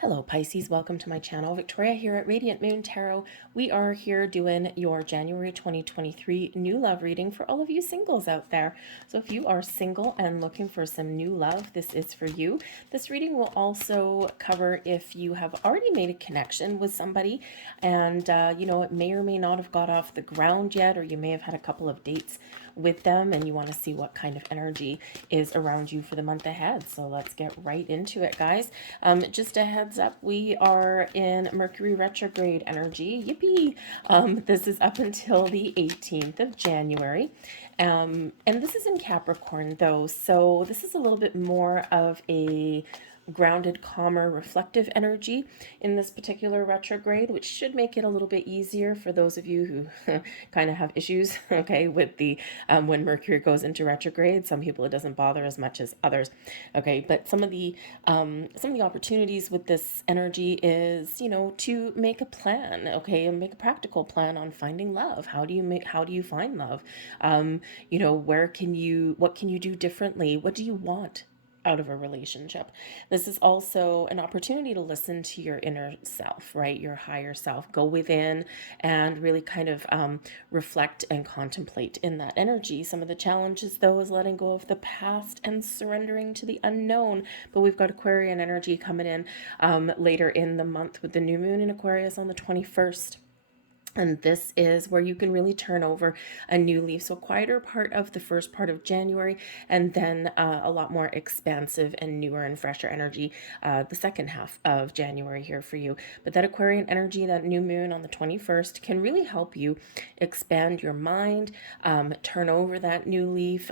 Hello Pisces, welcome to my channel. Victoria here at Radiant Moon Tarot. We are here doing your January 2023 new love reading for all of you singles out there. So if you are single and looking for some new love, this is for you. This reading will also cover if you have already made a connection with somebody and it may or may not have got off the ground yet, or you may have had a couple of dates with them and you want to see what kind of energy is around you for the month ahead. So let's get right into it, guys. Just a heads up, we are in Mercury retrograde energy. Yippee! This is up until the 18th of January. And this is in Capricorn though, so this is a little bit more of a grounded, calmer, reflective energy in this particular retrograde, which should make it a little bit easier for those of you who kind of have issues, okay, with the when Mercury goes into retrograde. Some people it doesn't bother as much as others, okay. But some of the opportunities with this energy is, to make a plan, okay, and make a practical plan on finding love. How do you find love? What can you do differently? What do you want out of a relationship? This is also an opportunity to listen to your inner self, right? Your higher self. Go within and really kind of reflect and contemplate in that energy. Some of the challenges, though, is letting go of the past and surrendering to the unknown. But we've got Aquarian energy coming in later in the month with the new moon in Aquarius on the 21st. And this is where you can really turn over a new leaf. So quieter part of the first part of January, and then a lot more expansive and newer and fresher energy the second half of January here for you. But that Aquarian energy, that new moon on the 21st, can really help you expand your mind, turn over that new leaf,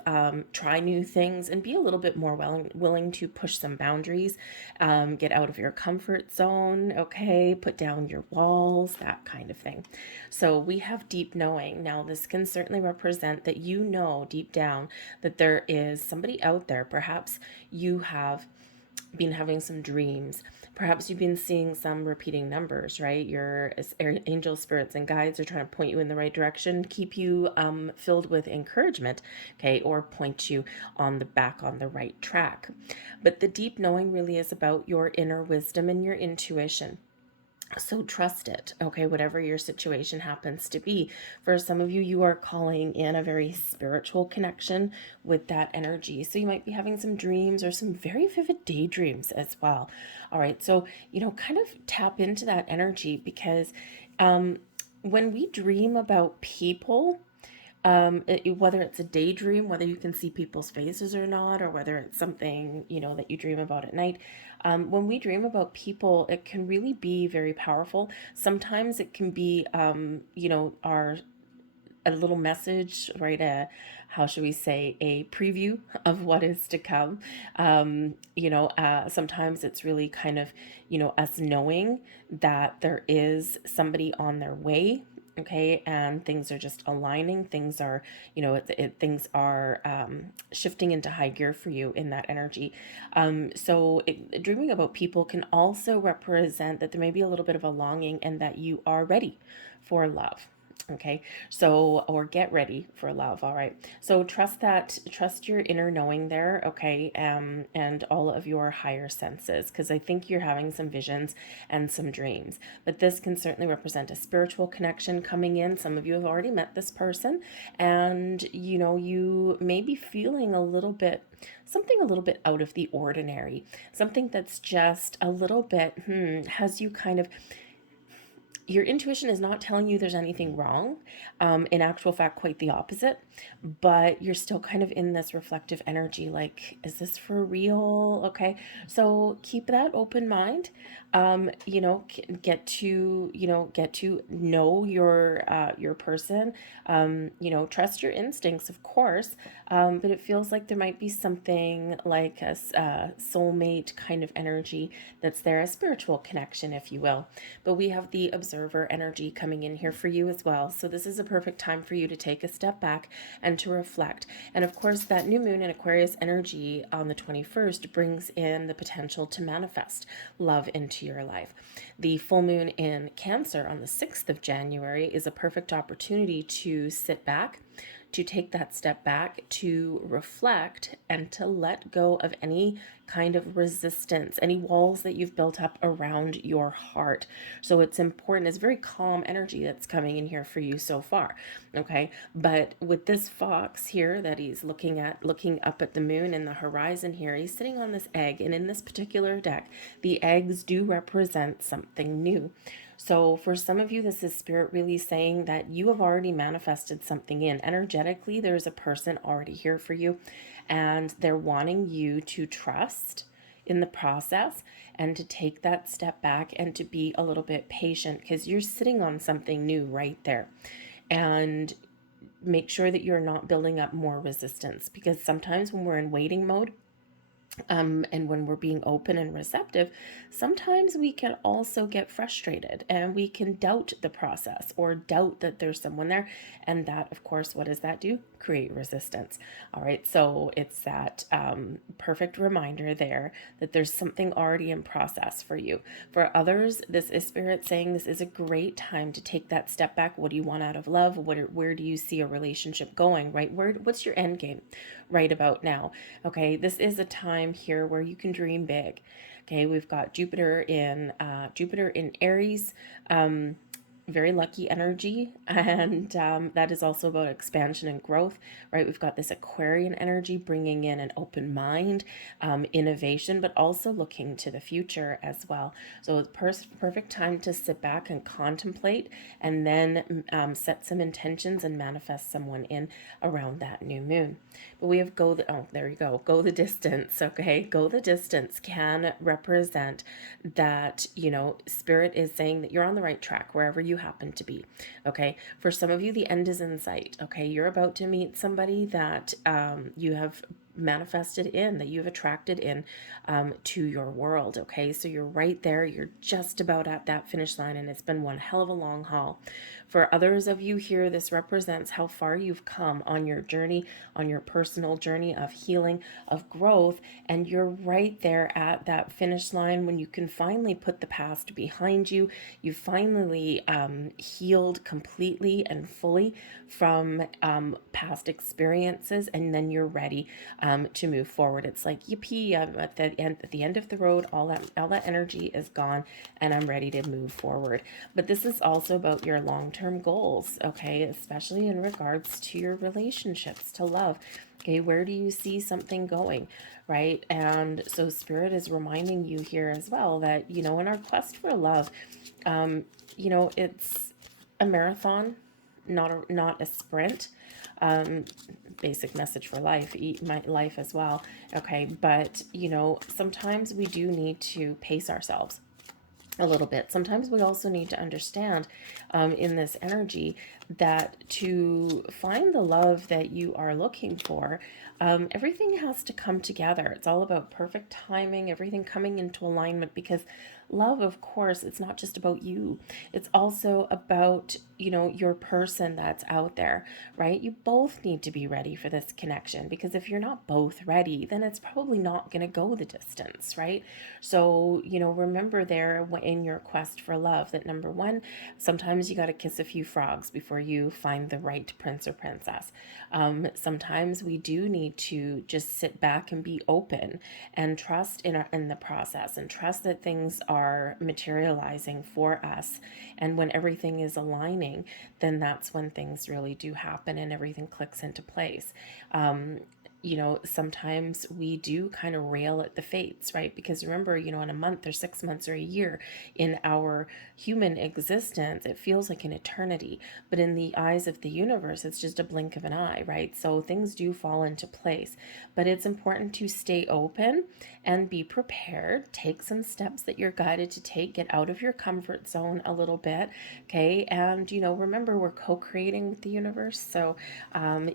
try new things, and be a little bit more willing to push some boundaries, get out of your comfort zone, okay, put down your walls, that kind of thing. So we have deep knowing. Now, this can certainly represent that you know deep down that there is somebody out there. Perhaps you have been having some dreams. Perhaps you've been seeing some repeating numbers, right? Your angel spirits and guides are trying to point you in the right direction, keep you filled with encouragement, okay, or point you on the right track. But the deep knowing really is about your inner wisdom and your intuition. So trust it, okay, whatever your situation happens to be. For some of you, you are calling in a very spiritual connection with that energy. So you might be having some dreams or some very vivid daydreams as well. All right, so, kind of tap into that energy because when we dream about people, whether it's a daydream, whether you can see people's faces or not, or whether it's something, that you dream about at night. When we dream about people, it can really be very powerful. Sometimes it can be, a little message, right? How should we say, a preview of what is to come. Sometimes it's really kind of, us knowing that there is somebody on their way, okay, and things are just aligning. Things are, things are shifting into high gear for you in that energy. Dreaming about people can also represent that there may be a little bit of a longing and that you are ready for love. Okay, so, or get ready for love. All right, so trust your inner knowing there, okay, and all of your higher senses, because I think you're having some visions and some dreams. But this can certainly represent a spiritual connection coming in. Some of you have already met this person, and you may be feeling something a little bit out of the ordinary, something that's just a little bit has you kind of, your intuition is not telling you there's anything wrong. In actual fact, quite the opposite. But you're still kind of in this reflective energy, like, is this for real? Okay, so keep that open mind. Get to know your person. Trust your instincts, of course. But it feels like there might be something like a soulmate kind of energy that's there, a spiritual connection, if you will. But we have the observer energy coming in here for you as well. So this is a perfect time for you to take a step back and to reflect. And of course, that new moon in Aquarius energy on the 21st brings in the potential to manifest love into your life. The full moon in Cancer on the 6th of January is a perfect opportunity to sit back, to take that step back, to reflect, and to let go of any kind of resistance, any walls that you've built up around your heart. So it's important, it's very calm energy that's coming in here for you so far. Okay. But with this fox here that he's looking up at the moon and the horizon here, he's sitting on this egg. And in this particular deck, the eggs do represent something new. So for some of you, this is spirit really saying that you have already manifested something in. Energetically, there's a person already here for you, and they're wanting you to trust in the process and to take that step back and to be a little bit patient, because you're sitting on something new right there. And make sure that you're not building up more resistance, because sometimes when we're in waiting mode, and when we're being open and receptive, sometimes we can also get frustrated and we can doubt the process or doubt that there's someone there. And that, of course, what does that do? Create resistance. All right. So it's that perfect reminder there that there's something already in process for you. For others, this is spirit saying this is a great time to take that step back. What do you want out of love? Where do you see a relationship going, right? What's your end game right about now? Okay. This is a time here where you can dream big. Okay, we've got Jupiter in Aries, very lucky energy, and that is also about expansion and growth, right? We've got this Aquarian energy bringing in an open mind, innovation, but also looking to the future as well. So it's perfect time to sit back and contemplate, and then set some intentions and manifest someone in around that new moon. But we have there you go, go the distance. Okay, go the distance can represent that, spirit is saying that you're on the right track wherever you happen to be. Okay, for some of you, the end is in sight. Okay, you're about to meet somebody that you have manifested in, that you've attracted in to your world. Okay, so you're right there, you're just about at that finish line, and it's been one hell of a long haul. For others of you here, this represents how far you've come on your journey, on your personal journey of healing, of growth, and you're right there at that finish line when you can finally put the past behind you. You finally healed completely and fully from past experiences, and then you're ready to move forward. It's like, yippee! I'm at the end of the road. All that energy is gone, and I'm ready to move forward. But this is also about your long-term goals, okay? Especially in regards to your relationships, to love. Okay, where do you see something going, right? And so Spirit is reminding you here as well that, in our quest for love, it's a marathon, not a sprint. Basic message for life, eat my life as well. Okay, but sometimes we do need to pace ourselves a little bit. Sometimes we also need to understand in this energy that to find the love that you are looking for, everything has to come together. It's all about perfect timing, everything coming into alignment, because love, of course, it's not just about you. It's also about, your person that's out there, right? You both need to be ready for this connection, because if you're not both ready, then it's probably not going to go the distance, right? So, remember there in your quest for love that number one, sometimes you got to kiss a few frogs before you find the right prince or princess. Sometimes we do need to just sit back and be open and trust in the process, and trust that things are materializing for us. And when everything is aligning, then that's when things really do happen and everything clicks into place. Sometimes we do kind of rail at the fates, right? Because remember, in a month or 6 months or a year in our human existence, it feels like an eternity. But in the eyes of the universe, it's just a blink of an eye, right? So things do fall into place. But it's important to stay open and be prepared. Take some steps that you're guided to take. Get out of your comfort zone a little bit, okay? And, remember, we're co-creating with the universe. So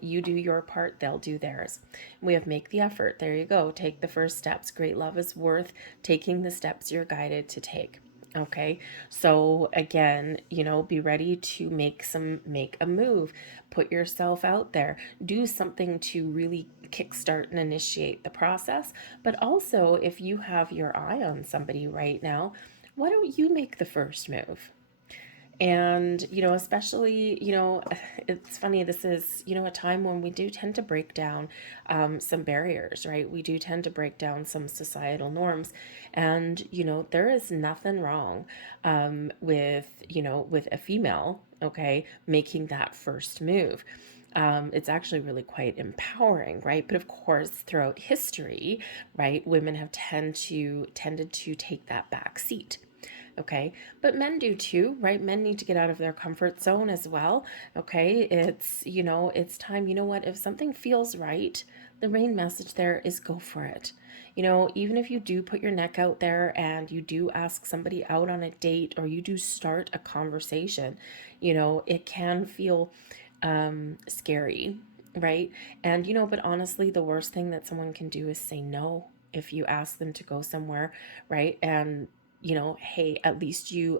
you do your part, they'll do theirs. We have make the effort. There you go. Take the first steps. Great love is worth taking the steps you're guided to take. Okay. So again, be ready to make a move, put yourself out there, do something to really kickstart and initiate the process. But also, if you have your eye on somebody right now, why don't you make the first move? And, especially, it's funny, this is, a time when we do tend to break down some barriers, right? We do tend to break down some societal norms. And, there is nothing wrong with a female, okay, making that first move. It's actually really quite empowering, right? But of course, throughout history, right, women have tended to take that back seat. Okay, but men do too, right? Men need to get out of their comfort zone as well. Okay, it's time. You know what? If something feels right, the main message there is go for it. Even if you do put your neck out there and you do ask somebody out on a date or you do start a conversation, it can feel scary, right? And, but honestly, the worst thing that someone can do is say no if you ask them to go somewhere, right? And hey, at least you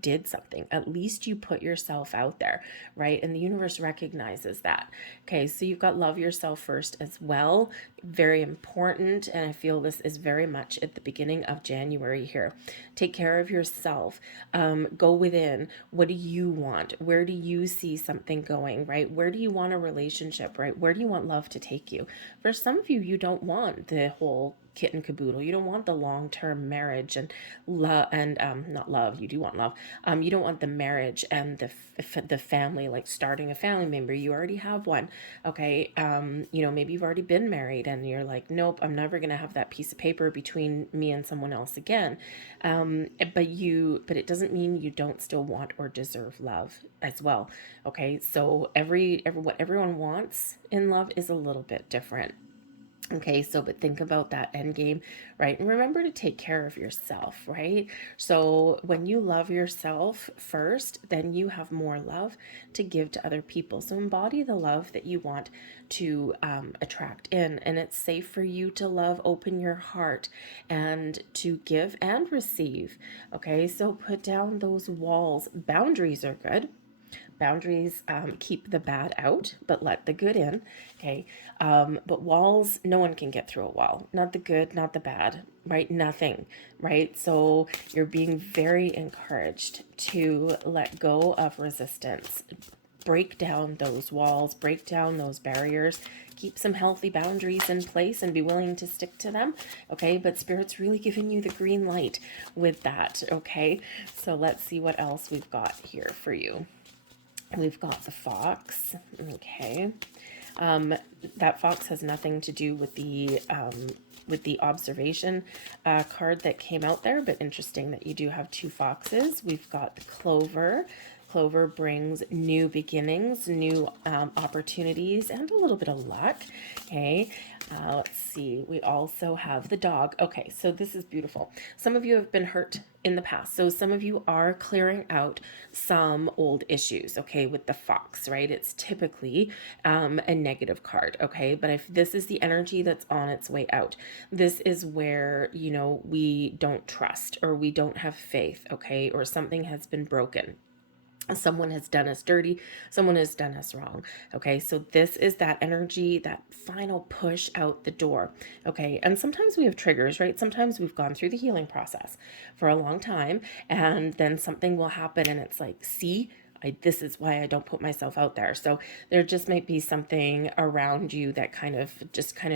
did something, at least you put yourself out there, right? And the universe recognizes that. Okay, so you've got love yourself first as well, very important. And I feel this is very much at the beginning of January here. Take care of yourself. Go within. What do you want? Where do you see something going, right? Where do you want a relationship, right? Where do you want love to take you? For some of you, you don't want the whole kit and caboodle. You don't want the long-term marriage and love, and not love. You do want love. You don't want the marriage and the family, like starting a family member. You already have one. Okay. Maybe you've already been married and you're like, nope, I'm never gonna have that piece of paper between me and someone else again. But it doesn't mean you don't still want or deserve love as well. Okay. So what everyone wants in love is a little bit different. Okay, so but think about that end game, right? And remember to take care of yourself, right? So when you love yourself first, then you have more love to give to other people. So embody the love that you want to attract in. And it's safe for you to love, open your heart, and to give and receive. Okay, so put down those walls. Boundaries are good. Boundaries keep the bad out, but let the good in. Okay. But walls, no one can get through a wall. Not the good, not the bad, right? Nothing, right? So you're being very encouraged to let go of resistance. Break down those walls, break down those barriers, keep some healthy boundaries in place and be willing to stick to them. Okay. But Spirit's really giving you the green light with that. Okay. So let's see what else we've got here for you. We've got the fox. Okay. That fox has nothing to do with the observation card that came out there, but interesting that you do have two foxes. We've got the clover. Clover brings new beginnings, new opportunities, and a little bit of luck. Okay. Let's see. We also have the dog. Okay, so this is beautiful. Some of you have been hurt in the past. So some of you are clearing out some old issues, okay, with the fox, right? It's typically a negative card, okay? But if this is the energy that's on its way out, this is where, we don't trust or we don't have faith, okay? Or something has been broken. Someone has done us dirty, someone has done us wrong. Okay, so this is that energy, that final push out the door. Okay, and sometimes we have triggers, right? Sometimes we've gone through the healing process for a long time, and then something will happen, and it's like, see, this is why I don't put myself out there. So there just might be something around you that kind of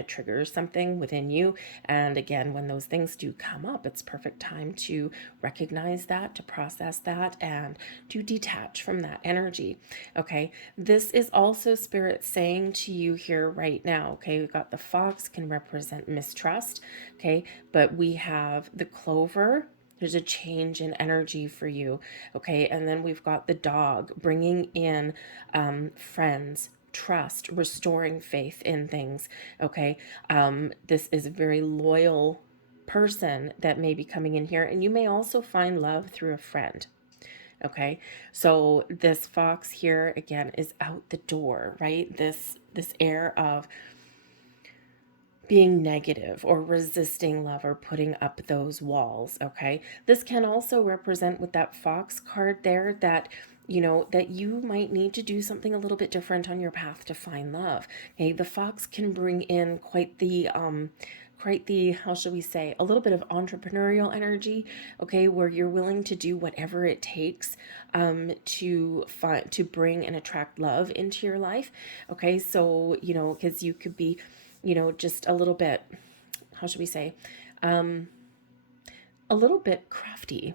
triggers something within you. And again, when those things do come up, it's perfect time to recognize that, to process that, and to detach from that energy. Okay. This is also Spirit saying to you here right now. Okay. We've got the fox can represent mistrust. Okay. But we have the clover. There's a change in energy for you. Okay. And then we've got the dog bringing in friends, trust, restoring faith in things. Okay. This is a very loyal person that may be coming in here. And you may also find love through a friend. Okay. So this fox here again is out the door, right? This air of being negative or resisting love or putting up those walls. Okay. This can also represent with that fox card there that that you might need to do something a little bit different on your path to find love. Okay. The fox can bring in quite the, how shall we say, a little bit of entrepreneurial energy, okay, where you're willing to do whatever it takes to bring and attract love into your life. Okay, so, because you could be, just a little bit, how should we say, a little bit crafty.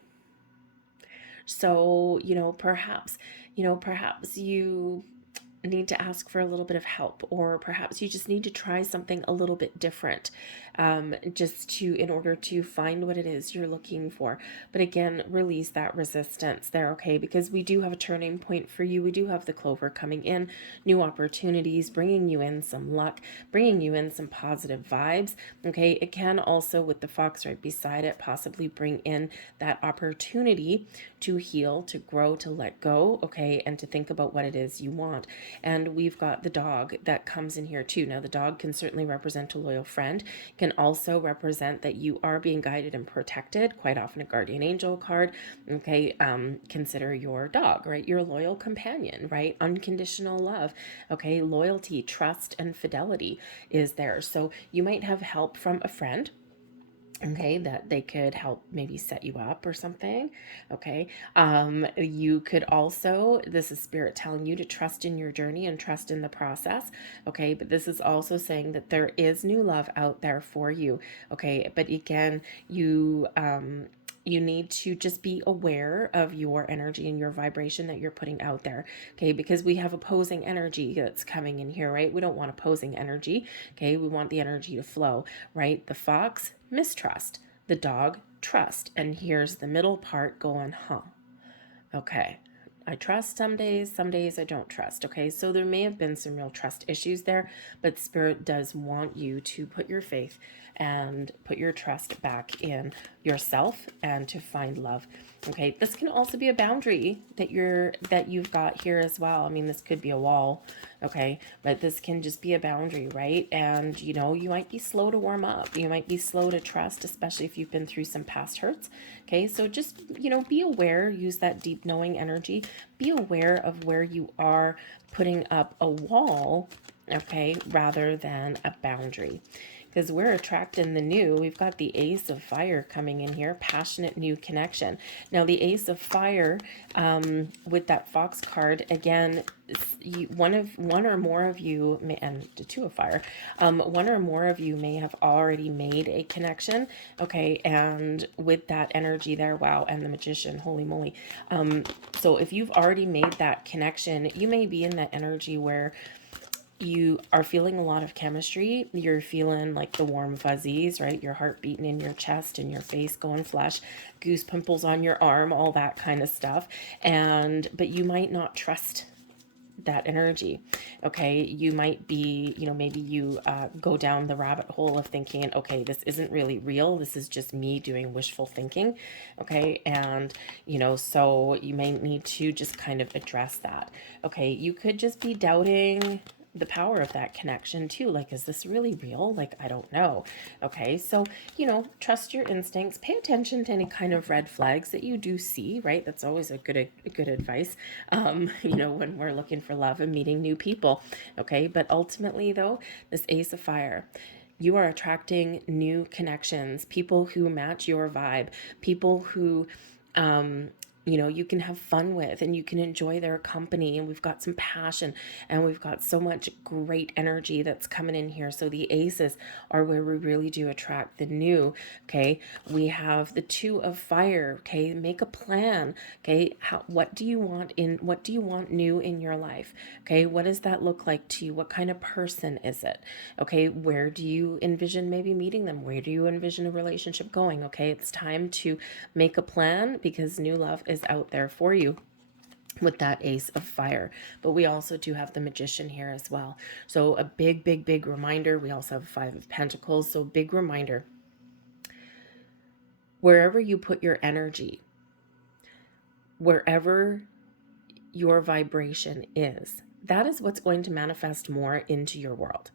So, perhaps you need to ask for a little bit of help, or perhaps you just need to try something a little bit different, in order to find what it is you're looking for. But again, release that resistance there, okay? Because we do have a turning point for you. We do have the clover coming in, new opportunities, bringing you in some luck, bringing you in some positive vibes, okay? It can also, with the fox right beside it, possibly bring in that opportunity to heal, to grow, to let go, okay? And to think about what it is you want. And we've got the dog that comes in here too. Now, the dog can certainly represent a loyal friend, can also represent that you are being guided and protected, quite often a guardian angel card, okay? Consider your dog, right? Your loyal companion, right? Unconditional love, okay? Loyalty, trust, and fidelity is there. So you might have help from a friend, okay, that they could help maybe set you up or something, okay? You could also, this is spirit telling you to trust in your journey and trust in the process, okay? But this is also saying that there is new love out there for you, okay? But again, you need to just be aware of your energy and your vibration that you're putting out there, okay? Because we have opposing energy that's coming in here, right? We don't want opposing energy, okay? We want the energy to flow, right? The fox, mistrust. The dog, trust. And here's the middle part going, okay. I trust some days I don't trust, okay? So there may have been some real trust issues there, but Spirit does want you to put your faith and put your trust back in yourself and to find love, okay? This can also be a boundary that you've got here as well. I mean, this could be a wall, okay? But this can just be a boundary, right? And, you might be slow to warm up. You might be slow to trust, especially if you've been through some past hurts, okay? So just, be aware, use that deep knowing energy. Be aware of where you are putting up a wall, okay, rather than a boundary. Because we're attracting the new. We've got the Ace of Fire coming in here, passionate new connection. Now, the Ace of Fire, with that Fox card, again, one or more of you may, and the Two of Fire, one or more of you may have already made a connection, okay? And with that energy there, wow, and the Magician, holy moly. So if you've already made that connection, you may be in that energy where you are feeling a lot of chemistry. You're feeling like the warm fuzzies, right? Your heart beating in your chest and your face going flush, goose pimples on your arm, all that kind of stuff. But you might not trust that energy, okay? You might be, maybe you go down the rabbit hole of thinking, okay, this isn't really real. This is just me doing wishful thinking, okay? And, so you may need to just kind of address that, okay? You could just be doubting the power of that connection too. Like, is this really real? Like, I don't know. Okay. So, trust your instincts, pay attention to any kind of red flags that you do see, right? That's always a good advice, when we're looking for love and meeting new people. Okay. But ultimately though, this Ace of Fire, you are attracting new connections, people who match your vibe, people who, you can have fun with and you can enjoy their company. And we've got some passion and we've got so much great energy that's coming in here. So the aces are where we really do attract the new, okay? We have the Two of Fire, okay? Make a plan, okay? What do you want new in your life, okay? What does that look like to you? What kind of person is it, okay? Where do you envision maybe meeting them? Where do you envision a relationship going, okay? It's time to make a plan because new love is out there for you with that Ace of Fire. But we also do have the Magician here as well. So a big reminder. We also have Five of Pentacles. So big reminder. Wherever you put your energy, wherever your vibration is, that is what's going to manifest more into your world.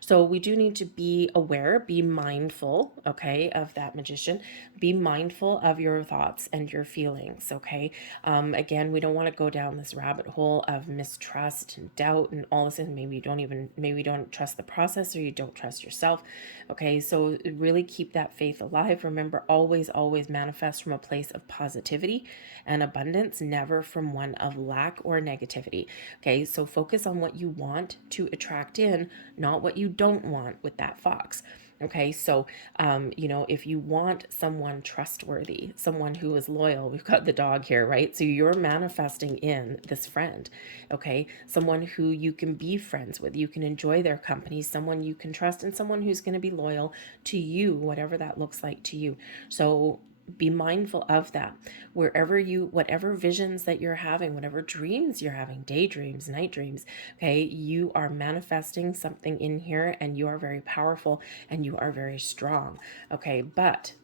So we do need to be aware, be mindful, okay, of that Magician. Be mindful of your thoughts and your feelings, okay? Again, we don't want to go down this rabbit hole of mistrust and doubt and all this, and maybe you don't trust the process, or you don't trust yourself, okay? So really keep that faith alive. Remember, always manifest from a place of positivity and abundance, never from one of lack or negativity, okay? So focus on what you want to attract in, not what you don't want with that fox. Okay, so, if you want someone trustworthy, someone who is loyal, we've got the dog here, right? So you're manifesting in this friend, okay? Someone who you can be friends with, you can enjoy their company, someone you can trust, and someone who's going to be loyal to you, whatever that looks like to you. So be mindful of that. Whatever visions that you're having, whatever dreams you're having, daydreams, night dreams, okay, you are manifesting something in here, and you are very powerful and you are very strong, okay? But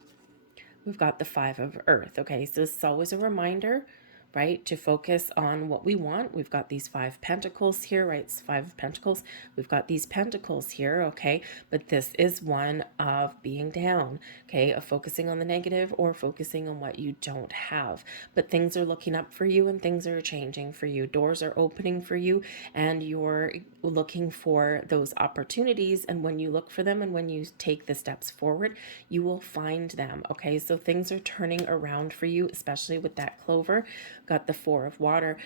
we've got the Five of Earth, okay? So this is always a reminder, right, to focus on what we want. We've got these Five Pentacles here, right? It's Five of Pentacles. We've got these Pentacles here, okay? But this is one of being down, okay? Of focusing on the negative or focusing on what you don't have. But things are looking up for you and things are changing for you. Doors are opening for you and you're looking for those opportunities. And when you look for them and when you take the steps forward, you will find them, okay? So things are turning around for you, especially with that clover. Got the Four of Water.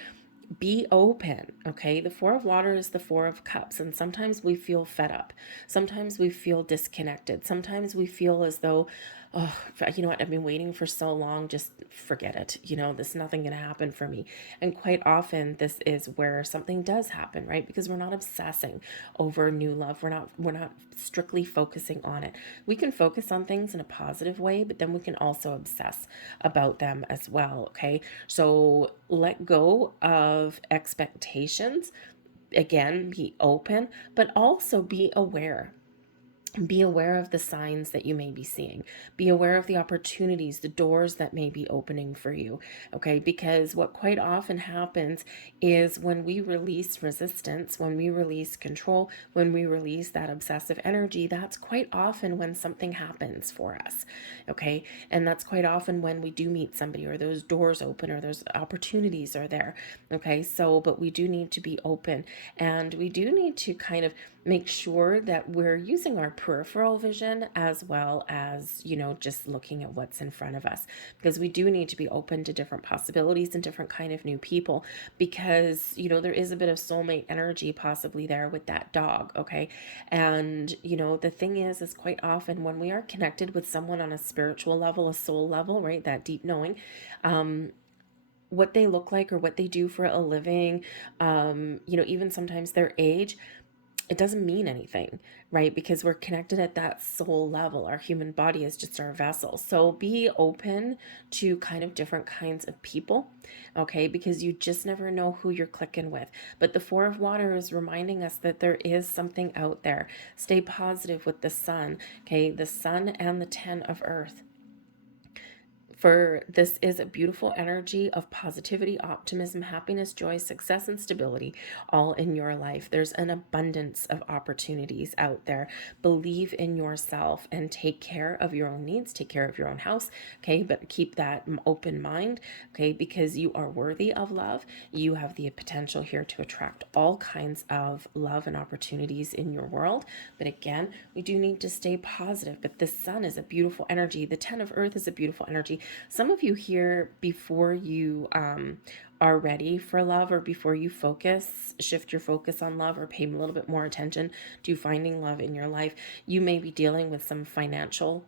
Be open, okay? The Four of Water is the Four of Cups, and sometimes we feel fed up. Sometimes we feel disconnected. Sometimes we feel as though, oh, you know what, I've been waiting for so long, just forget it. There's nothing going to happen for me. And quite often this is where something does happen, right? Because we're not obsessing over new love. We're not strictly focusing on it. We can focus on things in a positive way, but then we can also obsess about them as well, okay? So let go of expectations. Again, be open, but also be aware. Be aware of the signs that you may be seeing. Be aware of the opportunities, the doors that may be opening for you. Okay, because what quite often happens is when we release resistance, when we release control, when we release that obsessive energy, that's quite often when something happens for us. Okay, and that's quite often when we do meet somebody, or those doors open, or those opportunities are there. Okay, so, but we do need to be open, and we do need to kind of make sure that we're using our peripheral vision as well as, just looking at what's in front of us, because we do need to be open to different possibilities and different kind of new people, because, there is a bit of soulmate energy possibly there with that dog, okay? And, the thing is quite often when we are connected with someone on a spiritual level, a soul level, right, that deep knowing, what they look like or what they do for a living, even sometimes their age, it doesn't mean anything, right? Because we're connected at that soul level. Our human body is just our vessel. So be open to kind of different kinds of people, okay? Because you just never know who you're clicking with. But the Four of Water is reminding us that there is something out there. Stay positive with the Sun, okay? The Sun and the Ten of Earth. For this is a beautiful energy of positivity, optimism, happiness, joy, success, and stability, all in your life. There's an abundance of opportunities out there. Believe in yourself and take care of your own needs, take care of your own house, okay? But keep that open mind, okay? Because you are worthy of love. You have the potential here to attract all kinds of love and opportunities in your world. But again, we do need to stay positive. But the Sun is a beautiful energy. The Ten of Earth is a beautiful energy. Some of you here, before you are ready for love, or before you shift your focus on love, or pay a little bit more attention to finding love in your life, you may be dealing with some financial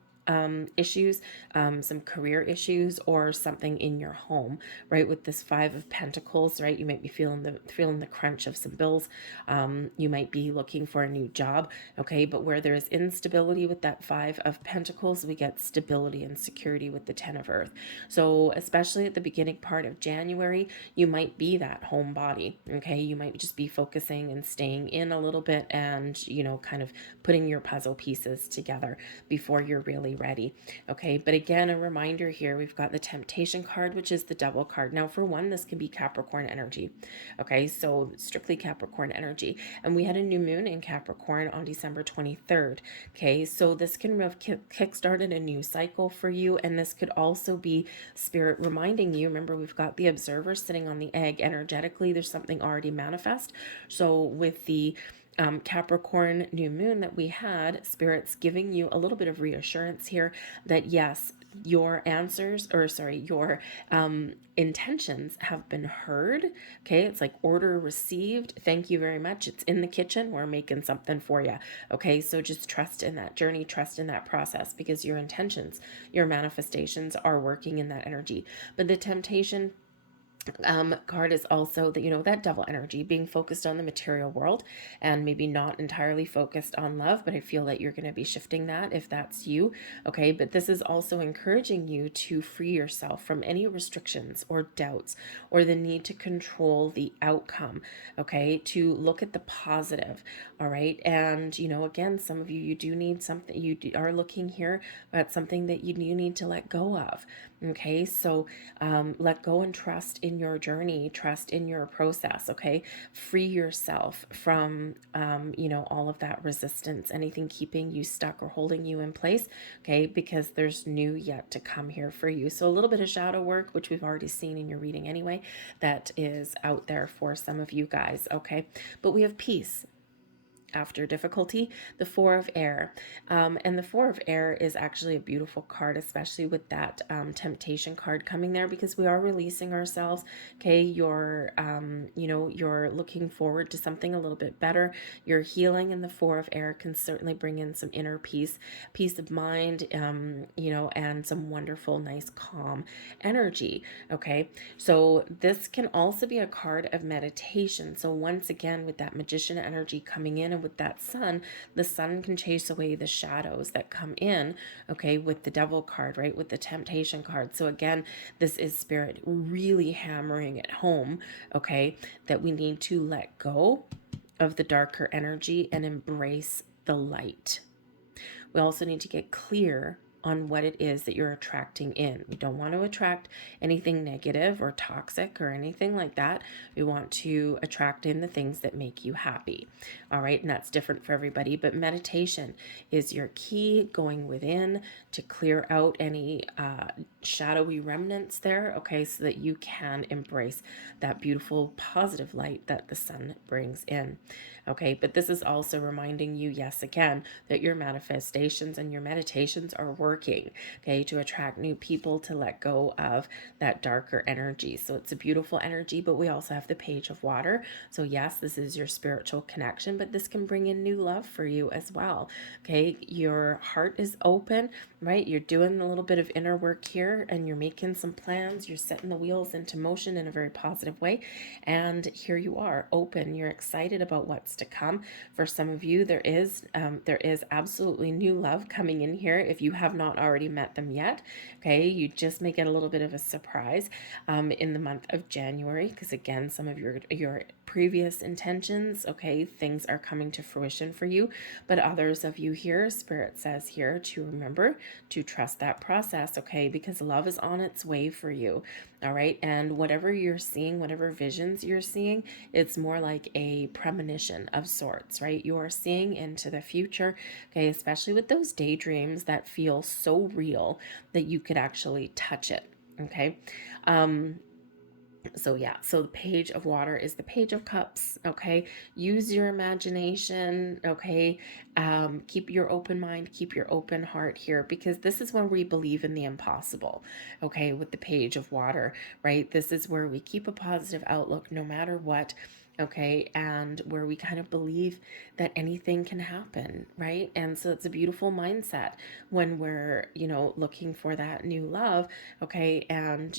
issues, some career issues, or something in your home, right? With this Five of Pentacles, right? You might be feeling the crunch of some bills. You might be looking for a new job, okay? But where there is instability with that Five of Pentacles, we get stability and security with the Ten of Earth. So especially at the beginning part of January, you might be that homebody, okay? You might just be focusing and staying in a little bit, and kind of putting your puzzle pieces together before you're really emotionally ready. Okay, but again, a reminder here, we've got the Temptation card, which is the Devil card. Now, for one, this can be Capricorn energy. Okay, so strictly Capricorn energy. And we had a new moon in Capricorn on December 23rd. Okay, so this can have kickstarted a new cycle for you. And this could also be Spirit reminding you, remember, we've got the Observer sitting on the egg. Energetically, there's something already manifest. So with the Capricorn new moon that we had, Spirit's giving you a little bit of reassurance here that yes, your answers, or sorry, your intentions have been heard. Okay, it's like order received. Thank you very much. It's in the kitchen. We're making something for you. Okay, so just trust in that journey, trust in that process, because your intentions, your manifestations are working in that energy. But the Temptation card is also that, that devil energy, being focused on the material world and maybe not entirely focused on love, but I feel that you're going to be shifting that if that's you. Okay, but this is also encouraging you to free yourself from any restrictions or doubts or the need to control the outcome. Okay, to look at the positive. All right, and again, some of you do need something, you are looking here at something that you need to let go of. Okay, so let go and trust in your journey, trust in your process. Okay, free yourself from all of that resistance, anything keeping you stuck or holding you in place. Okay, because there's new yet to come here for you. So a little bit of shadow work, which we've already seen in your reading anyway, that is out there for some of you guys. Okay, but we have peace after difficulty, the Four of Air. And the Four of Air is actually a beautiful card, especially with that Temptation card coming there, because we are releasing ourselves. Okay, you're you're looking forward to something a little bit better. You're healing, and the Four of Air can certainly bring in some inner peace of mind, and some wonderful, nice, calm energy. Okay, so this can also be a card of meditation. So once again, with that Magician energy coming in, and with that sun, the sun can chase away the shadows that come in, okay, with the Devil card, right, with the Temptation card. So again, this is Spirit really hammering it home, okay, that we need to let go of the darker energy and embrace the light. We also need to get clear on what it is that you're attracting in. We don't want to attract anything negative or toxic or anything like that. We want to attract in the things that make you happy. All right, and that's different for everybody, but meditation is your key, going within to clear out any shadowy remnants there, okay, so that you can embrace that beautiful positive light that the sun brings in. Okay, but this is also reminding you, yes, again, that your manifestations and your meditations are working, okay, to attract new people, to let go of that darker energy. So it's a beautiful energy, but we also have the Page of Water. So yes, this is your spiritual connection, but this can bring in new love for you as well. Okay, your heart is open, right? You're doing a little bit of inner work here, and you're making some plans. You're setting the wheels into motion in a very positive way. And here you are, open. You're excited about what's to come. For some of you, there is absolutely new love coming in here. If you have not already met them yet, okay, you just may get a little bit of a surprise in the month of January, because again, some of your previous intentions, okay, things are coming to fruition for you. But others of you here, Spirit says here to remember to trust that process, okay, because love is on its way for you. All right, and whatever you're seeing, whatever visions you're seeing, it's more like a premonition of sorts, right? You are seeing into the future, okay, especially with those daydreams that feel so real that you could actually touch it, okay? So yeah, so the Page of Water is the Page of Cups, okay? Use your imagination, okay? Keep your open mind, keep your open heart here, because this is when we believe in the impossible, okay? With the Page of Water, right? This is where we keep a positive outlook no matter what, okay? And where we kind of believe that anything can happen, right? And so it's a beautiful mindset when we're, looking for that new love, okay? And,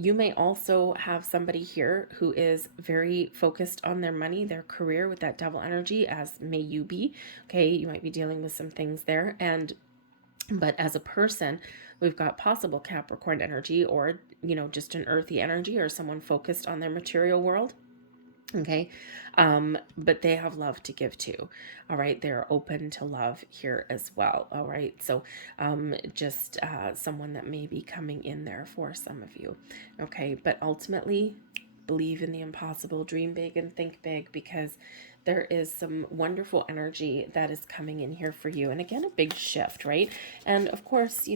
you may also have somebody here who is very focused on their money, their career with that Devil energy, as may you be. Okay, you might be dealing with some things there. But as a person, we've got possible Capricorn energy, or, just an earthy energy, or someone focused on their material world. Okay. But they have love to give too. All right. They're open to love here as well. All right. So, just someone that may be coming in there for some of you. Okay. But ultimately, believe in the impossible, dream big and think big, because there is some wonderful energy that is coming in here for you. And again, a big shift, right? And of course,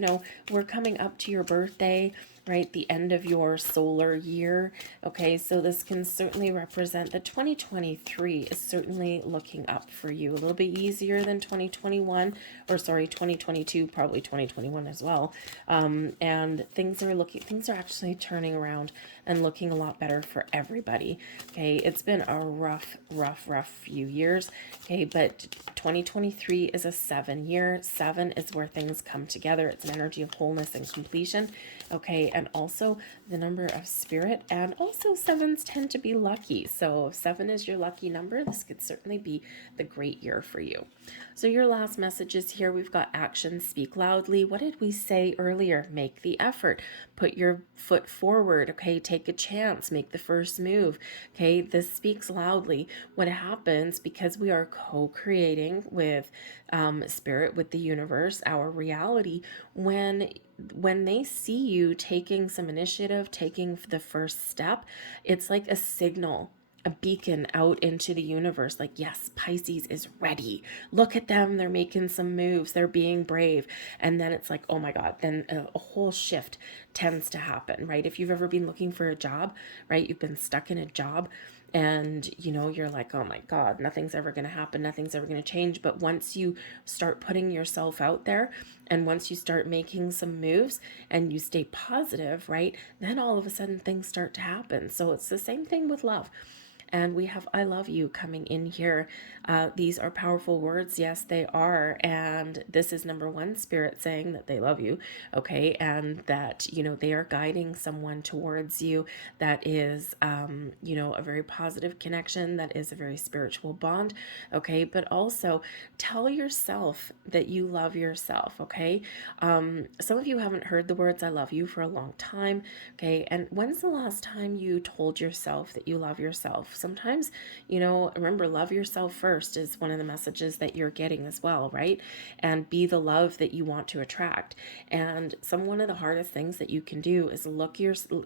we're coming up to your birthday, right? The end of your solar year. Okay, so this can certainly represent that 2023 is certainly looking up for you. A little bit easier than 2021, or sorry, 2022, probably 2021 as well. And things are actually turning around and looking a lot better for everybody. Okay, it's been a rough few years. Okay, but 2023 is a 7 year. 7 is where things come together. It's an energy of wholeness and completion. Okay, and also the number of spirit, and also sevens tend to be lucky. So if 7 is your lucky number, this could certainly be the great year for you. So your last messages here, we've got actions speak loudly. What did we say earlier? Make the effort. Put your foot forward. Okay, take a chance. Make the first move. Okay, this speaks loudly. What happens, because we are co-creating with spirit, with the universe, our reality, when they see you taking some initiative, taking the first step, it's like a signal, a beacon out into the universe, like, yes, Pisces is ready. Look at them. They're making some moves. They're being brave. And then it's like, oh my God, then a whole shift tends to happen, right? If you've ever been looking for a job, right? You've been stuck in a job, and you're like, oh my God, nothing's ever going to happen, nothing's ever going to change. But once you start putting yourself out there, and once you start making some moves and you stay positive, right, then all of a sudden things start to happen. So it's the same thing with love. And we have I love you coming in here. These are powerful words. Yes, they are. And this is number one, spirit saying that they love you. Okay. And that, they are guiding someone towards you that is, a very positive connection, that is a very spiritual bond. Okay. But also tell yourself that you love yourself. Okay. Some of you haven't heard the words I love you for a long time. Okay. And when's the last time you told yourself that you love yourself? Sometimes, remember, love yourself first is one of the messages that you're getting as well, right? And be the love that you want to attract. And one of the hardest things that you can do is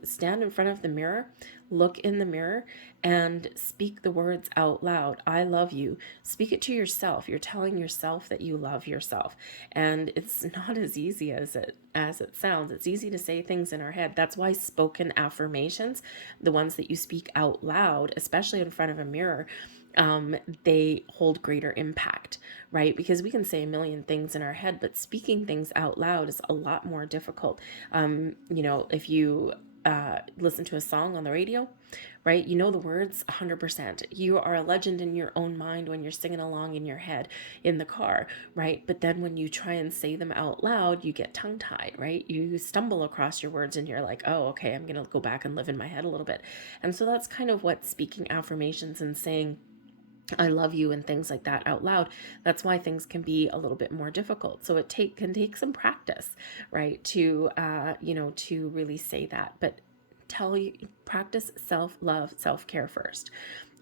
stand in front of the mirror, look in the mirror, and speak the words out loud. I love you. Speak it to yourself. You're telling yourself that you love yourself. And it's not as easy as it sounds. It's easy to say things in our head. That's why spoken affirmations, the ones that you speak out loud, especially in front of a mirror, they hold greater impact, right? Because we can say a million things in our head, but speaking things out loud is a lot more difficult. If you listen to a song on the radio, right? You know the words 100%. You are a legend in your own mind when you're singing along in your head in the car, right? But then when you try and say them out loud, you get tongue-tied, right? You stumble across your words and you're like, oh, okay, I'm going to go back and live in my head a little bit. And so that's kind of what speaking affirmations and saying I love you and things like that out loud. That's why things can be a little bit more difficult. So it can take some practice, right? To to really say that. But practice self-love, self-care first.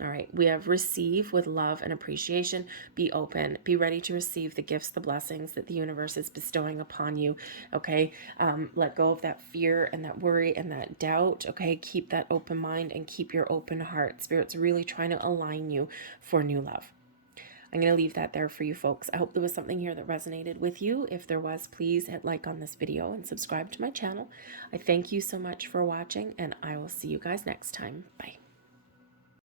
All right, we have receive with love and appreciation. Be open, be ready to receive the gifts, the blessings that the universe is bestowing upon you. Okay, let go of that fear and that worry and that doubt. Okay, keep that open mind and keep your open heart. Spirit's really trying to align you for new love. I'm going to leave that there for you folks. I hope there was something here that resonated with you. If there was, please hit like on this video and subscribe to my channel. I thank you so much for watching, and I will see you guys next time. Bye.